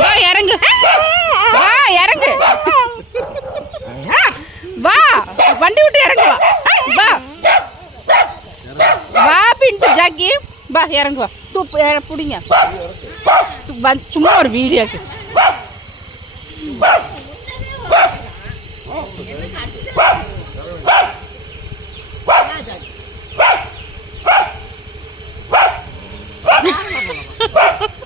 வா இறங்கு வா இறங்கு வா வண்டி விட்டு இறங்கு வா வா வா பின்ட்டு ஜாக்கி வா இறங்கு வா தூப்பு பிடிங்க வந் சும்மா ஒரு வீடியோ Ha ha ha!